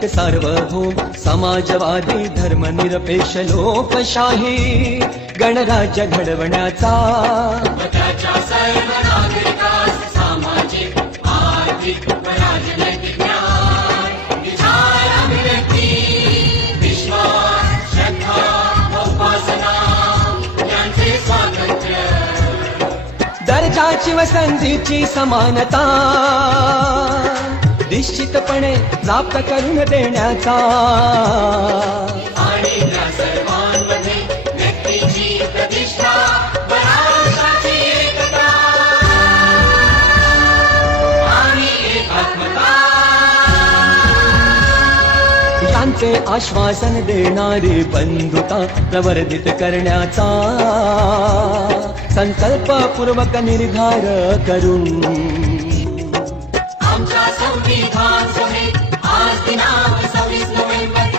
एक सार्वभौम समाजवादी धर्मनिरपेक्ष लोकशाही गणराज्य घडवण्याचा व त्याच्या सर्व नागरिकास सामाजिक आर्थिक व राजनैतिक न्याय विचार अभिव्यक्ती विश्वास श्रद्धा व उपासना यांचे स्वातंत्र्य दर्जाची व संधीची समानता निश्चितपणे प्राप्त करून देण्याचा आणि त्या सर्वांमध्ये व्यक्तीची प्रतिष्ठा व राष्ट्राची एकता आणि एकात्मता यांचे आश्वासन देणारी बंधुता प्रवर्धित करण्याचा संकल्पपूर्वक निर्धार करून आमच्या संविधान सभेत आज दिनांक 26 नोव्हेंबर